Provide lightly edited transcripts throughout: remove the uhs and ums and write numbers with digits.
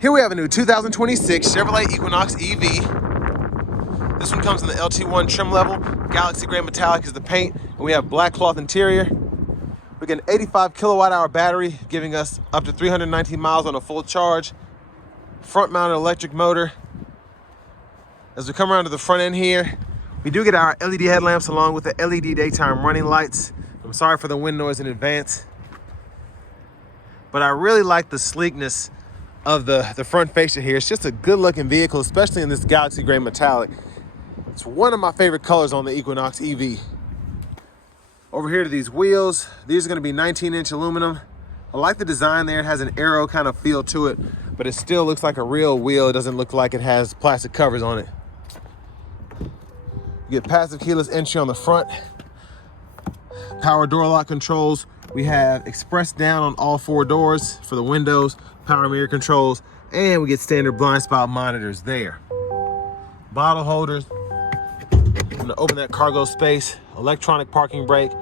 Here we have a new 2026 Chevrolet Equinox EV. This one comes in the LT1 trim level. Galaxy Gray Metallic is the paint, and we have black cloth interior. We get an 85 kilowatt hour battery, giving us up to 319 miles on a full charge. Front mounted electric motor. As we come around to the front end here, we do get our LED headlamps along with the LED daytime running lights. I'm sorry for the wind noise in advance, but I really like the sleekness of the front fascia here. It's just a good looking vehicle, especially in this Galaxy Gray Metallic. It's one of my favorite colors on the Equinox EV. Over here to these wheels, these are gonna be 19-inch aluminum. I like the design there. It has an aero kind of feel to it, but it still looks like a real wheel. It doesn't look like it has plastic covers on it. You get passive keyless entry on the front, power door lock controls. We have express down on all 4 doors for the windows, power mirror controls, and we get standard blind spot monitors there. Bottle holders. I'm gonna open that cargo space, electronic parking brake,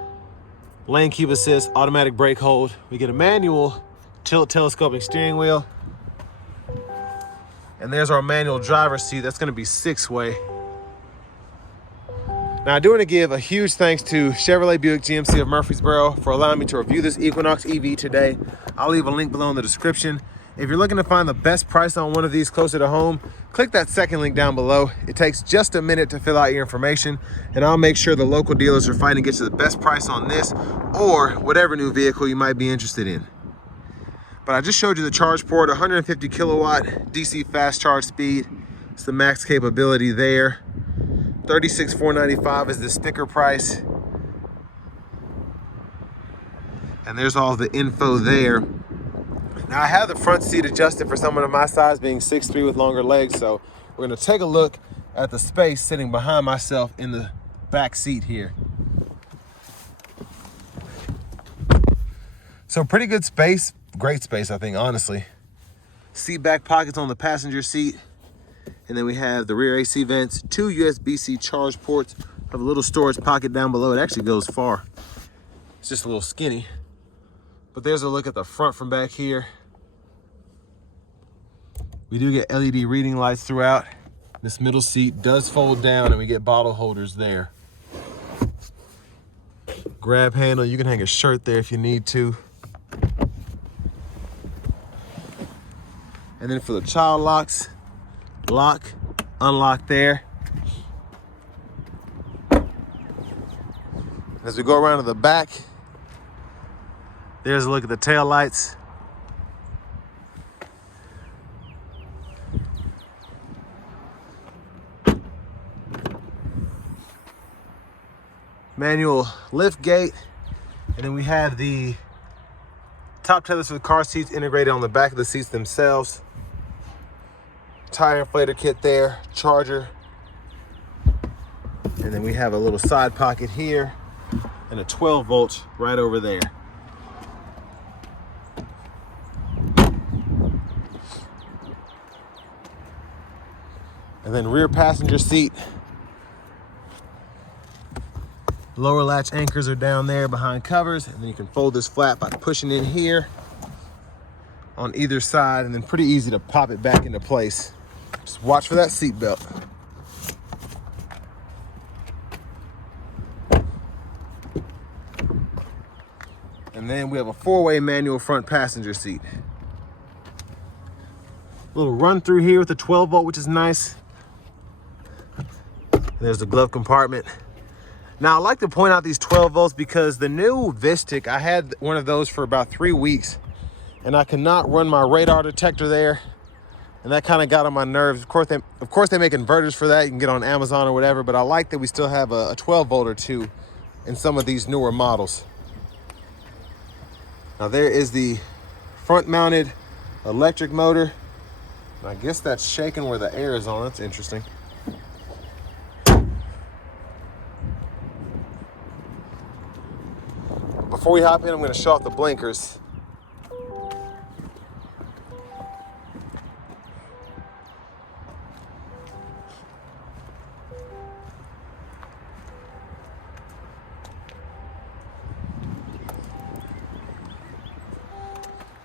lane keep assist, automatic brake hold. We get a manual tilt telescoping steering wheel. And there's our manual driver's seat. That's gonna be 6-way. Now, I do want to give a huge thanks to Chevrolet Buick GMC of Murfreesboro for allowing me to review this Equinox EV today. I'll leave a link below in the description. If you're looking to find the best price on one of these closer to home, click that second link down below. It takes just a minute to fill out your information, and I'll make sure the local dealers are fighting to get you the best price on this or whatever new vehicle you might be interested in. But I just showed you the charge port, 150 kilowatt DC fast charge speed. It's the max capability there. $36,495 is the sticker price. And there's all the info there. Now I have the front seat adjusted for someone of my size, being 6'3" with longer legs. So we're gonna take a look at the space sitting behind myself in the back seat here. So pretty good space, great space, I think, honestly. Seat back pockets on the passenger seat. And then we have the rear AC vents, 2 USB-C charge ports, have a little storage pocket down below. It actually goes far. It's just a little skinny. But there's a look at the front from back here. We do get LED reading lights throughout. This middle seat does fold down, and we get bottle holders there. Grab handle, you can hang a shirt there if you need to. And then for the child locks, lock, unlock there. As we go around to the back, there's a look at the tail lights. Manual lift gate. And then we have the top tethers for the car seats integrated on the back of the seats themselves. Tire inflator kit there, charger. And then we have a little side pocket here and a 12 volt right over there. And then rear passenger seat. Lower latch anchors are down there behind covers, and then you can fold this flat by pushing in here on either side, and then pretty easy to pop it back into place. Just watch for that seat belt. And then we have a 4-way manual front passenger seat. Little run through here with the 12 volt, which is nice. There's the glove compartment. Now I like to point out these 12 volts because the new Vistic, I had one of those for about 3 weeks, and I could not run my radar detector there. And that kind of got on my nerves. Of course, they make inverters for that. You can get on Amazon or whatever, but I like that we still have a 12 volt or 2 in some of these newer models. Now there is the front mounted electric motor. And I guess that's shaking where the air is on. That's interesting. Before we hop in, I'm going to show off the blinkers.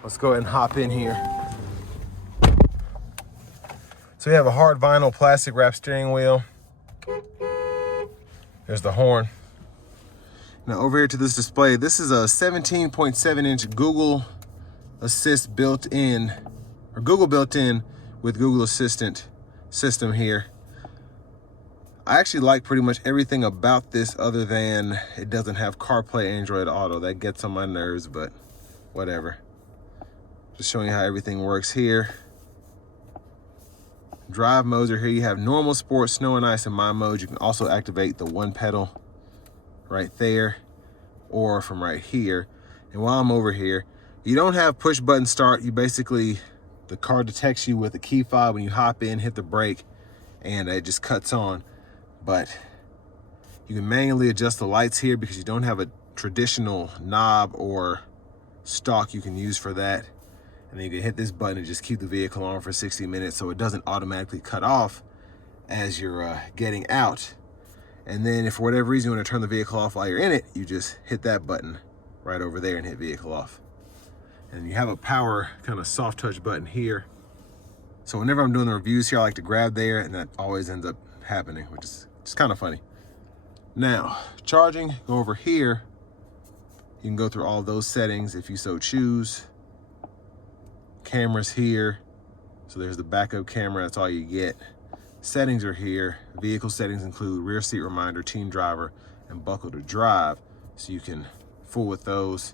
Let's go ahead and hop in here. So we have a hard vinyl plastic wrap steering wheel. There's the horn. Now over here to this display, this is a 17.7-inch Google Assist built-in, or Google built-in with Google Assistant system here. I actually like pretty much everything about this other than it doesn't have CarPlay, Android Auto. That gets on my nerves, but whatever. Just showing you how everything works here. Drive modes are here. You have normal, sport, snow and ice, and my mode. You can also activate the one pedal right there or from right here. And while I'm over here, you don't have push button start. You basically, the car detects you with a key fob when you hop in, hit the brake, and it just cuts on. But you can manually adjust the lights here because you don't have a traditional knob or stalk you can use for that. And then you can hit this button and just keep the vehicle on for 60 minutes so it doesn't automatically cut off as you're getting out. And then if for whatever reason you want to turn the vehicle off while you're in it, you just hit that button right over there and hit vehicle off. And you have a power kind of soft touch button here. So whenever I'm doing the reviews here, I like to grab there, and that always ends up happening, which is just kind of funny. Now, charging, go over here. You can go through all of those settings if you so choose. Cameras here. So there's the backup camera, that's all you get. Settings are here. Vehicle settings include rear seat reminder, teen driver, and buckle to drive. So you can fool with those.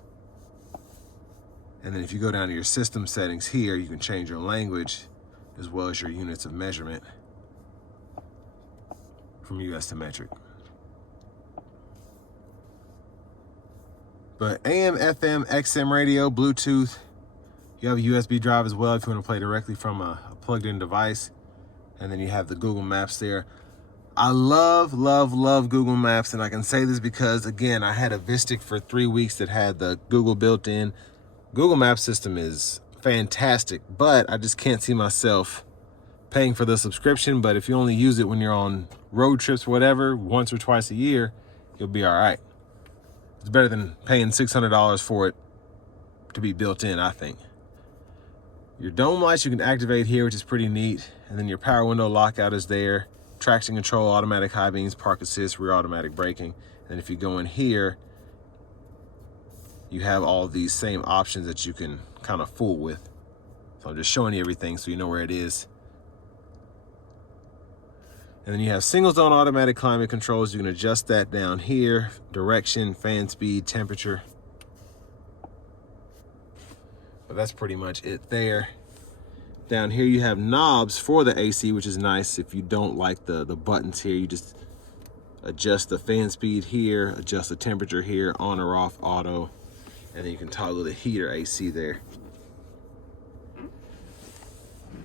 And then if you go down to your system settings here, you can change your language as well as your units of measurement from US to metric. But AM, FM, XM radio, Bluetooth. You have a USB drive as well if you want to play directly from a plugged-in device. And then you have the Google Maps there. I love, love, love Google Maps, and I can say this because, again, I had a Vistic for 3 weeks that had the Google built-in. Google Maps system is fantastic, but I just can't see myself paying for the subscription. But if you only use it when you're on road trips or whatever, once or twice a year, you'll be all right. It's better than paying $600 for it to be built in, I think. Your dome lights you can activate here, which is pretty neat. And then your power window lockout is there. Traction control, automatic high beams, park assist, rear automatic braking. And if you go in here, you have all these same options that you can kind of fool with. So I'm just showing you everything so you know where it is. And then you have single zone automatic climate controls. You can adjust that down here. Direction, fan speed, temperature. But that's pretty much it there. Down here you have knobs for the AC, which is nice. If you don't like the buttons here, you just adjust the fan speed here, adjust the temperature here, on or off, auto, and then you can toggle the heat or AC there.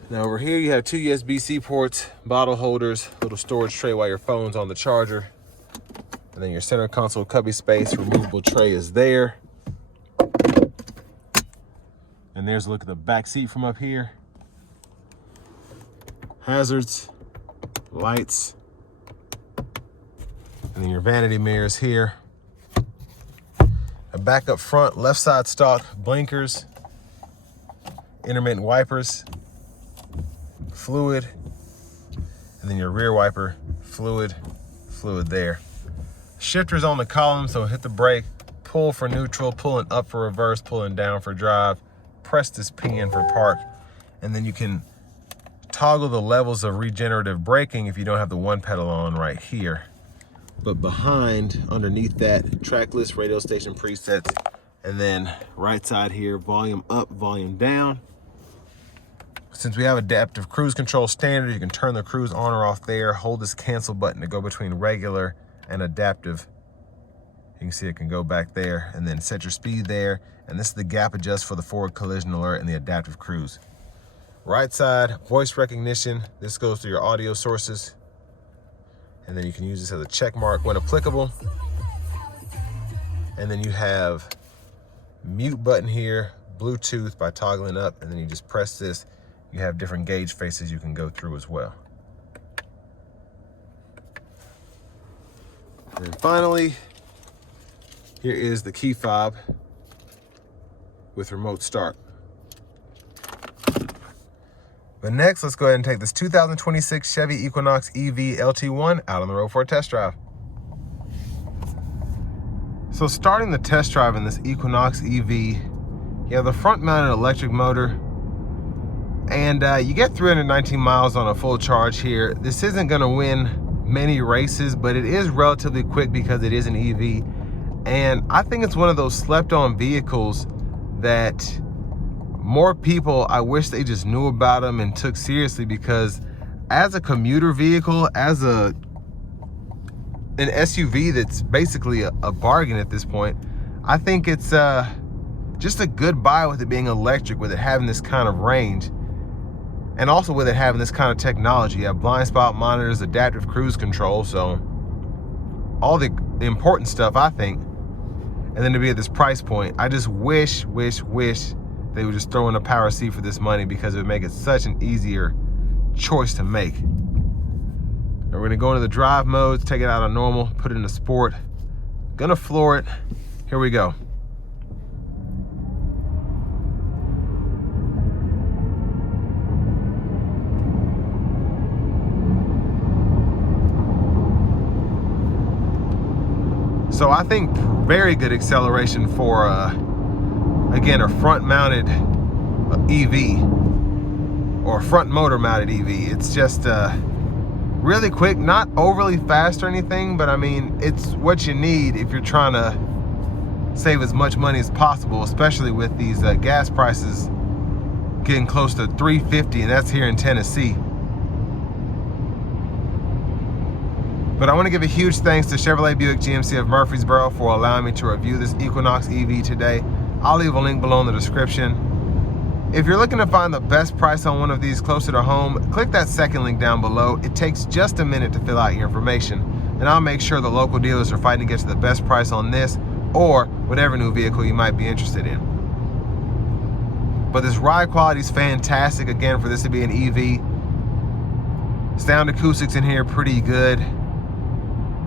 Now over here you have 2 USB-C ports, bottle holders, little storage tray while your phone's on the charger. And then your center console cubby space, removable tray is there. And there's a look at the back seat from up here. Hazards, lights, and then your vanity mirrors here. A back up front, left side stock, blinkers, intermittent wipers, fluid, and then your rear wiper, fluid there. Shifters on the column, so hit the brake, pull for neutral, pulling up for reverse, pulling down for drive, press this pin for park, and then you can toggle the levels of regenerative braking if you don't have the one pedal on right here. But behind, underneath that, track list, radio station presets, and then right side here, volume up, volume down. Since we have adaptive cruise control standard, you can turn the cruise on or off there. Hold this cancel button to go between regular and adaptive. You can see it can go back there, and then set your speed there. And this is the gap adjust for the forward collision alert and the adaptive cruise. Right side, voice recognition. This goes to your audio sources. And then you can use this as a check mark when applicable. And then you have mute button here, Bluetooth by toggling up, and then you just press this. You have different gauge faces you can go through as well. And then finally, here is the key fob with remote start. But next, let's go ahead and take this 2026 Chevy Equinox EV LT1 out on the road for a test drive. So starting the test drive in this Equinox EV, you have the front-mounted electric motor, and you get 319 miles on a full charge here. This isn't gonna win many races, but it is relatively quick because it is an EV. And I think it's one of those slept-on vehicles that more people, I wish they just knew about them and took seriously, because as a commuter vehicle, as an SUV that's basically a bargain at this point, I think it's just a good buy with it being electric, with it having this kind of range, and also with it having this kind of technology. You have blind spot monitors, adaptive cruise control, so all the important stuff, I think. And then to be at this price point, I just wish they would just throw in a power seat for this money, because it would make it such an easier choice to make. Now we're gonna go into the drive modes, take it out of normal, put it into sport. Gonna floor it. Here we go. So I think very good acceleration for again, a front-mounted EV, or front motor-mounted EV. It's just really quick, not overly fast or anything, but I mean, it's what you need if you're trying to save as much money as possible, especially with these gas prices getting close to $3.50, and that's here in Tennessee. But I want to give a huge thanks to Chevrolet Buick GMC of Murfreesboro for allowing me to review this Equinox EV today. I'll leave a link below in the description. If you're looking to find the best price on one of these closer to home, click that second link down below. It takes just a minute to fill out your information, and I'll make sure the local dealers are fighting to get you the best price on this or whatever new vehicle you might be interested in. But this ride quality is fantastic, again, for this to be an EV. Sound acoustics in here pretty good.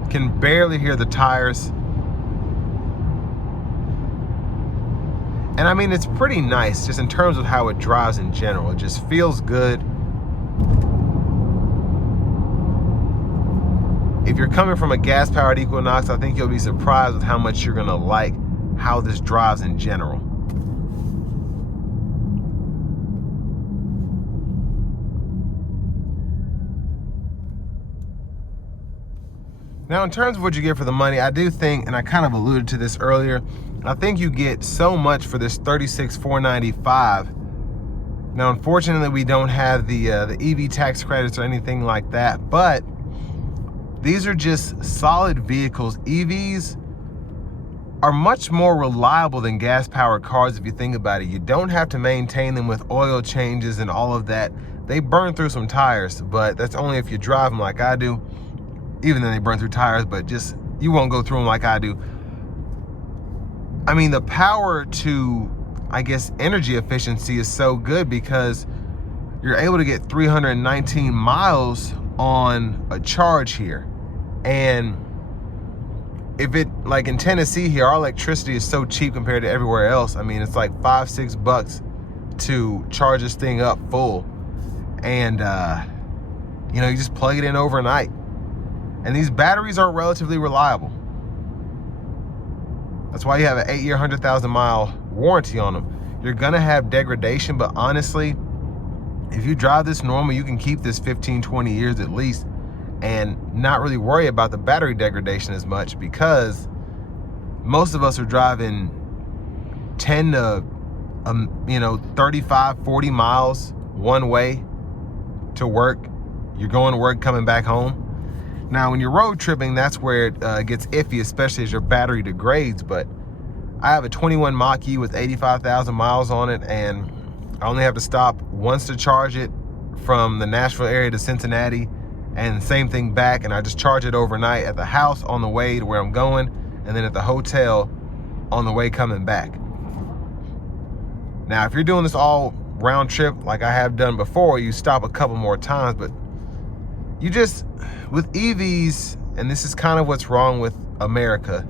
Can barely hear the tires. And I mean, it's pretty nice just in terms of how it drives in general. It just feels good. If you're coming from a gas-powered Equinox, I think you'll be surprised with how much you're gonna like how this drives in general. Now, in terms of what you get for the money, I do think, and I kind of alluded to this earlier, I think you get so much for this $36,495. Now, unfortunately, we don't have the EV tax credits or anything like that, but these are just solid vehicles. EVs are much more reliable than gas-powered cars if you think about it. You don't have to maintain them with oil changes and all of that. They burn through some tires, but that's only if you drive them like I do. Even though they burn through tires, but just, you won't go through them like I do. I mean, the power to, I guess, energy efficiency is so good because you're able to get 319 miles on a charge here. And if it, like in Tennessee here, our electricity is so cheap compared to everywhere else. I mean, it's like $5-6 to charge this thing up full. And, you know, you just plug it in overnight. And these batteries are relatively reliable. That's why you have an 8-year, 100,000-mile warranty on them. You're gonna have degradation, but honestly, if you drive this normal, you can keep this 15, 20 years at least and not really worry about the battery degradation as much, because most of us are driving 10 to, 35, 40 miles one way to work. You're going to work, coming back home. Now, when you're road tripping, that's where it gets iffy, especially as your battery degrades. But I have a 21 Mach-E with 85,000 miles on it, and I only have to stop once to charge it from the Nashville area to Cincinnati, and same thing back. And I just charge it overnight at the house on the way to where I'm going, and then at the hotel on the way coming back. Now, if you're doing this all round trip like I have done before, you stop a couple more times, but you just, with EVs, and this is kind of what's wrong with America,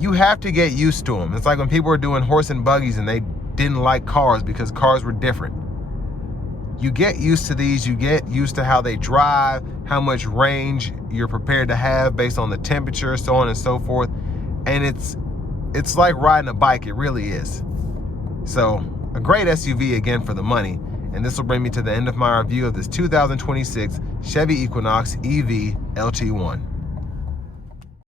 you have to get used to them. It's like when people were doing horse and buggies and they didn't like cars because cars were different. you get used to these, you get used to how they drive, how much range you're prepared to have based on the temperature, so on and so forth. And it's like riding a bike, it really is. So a great SUV again for the money. And this will bring me to the end of my review of this 2026 Chevy Equinox EV LT1.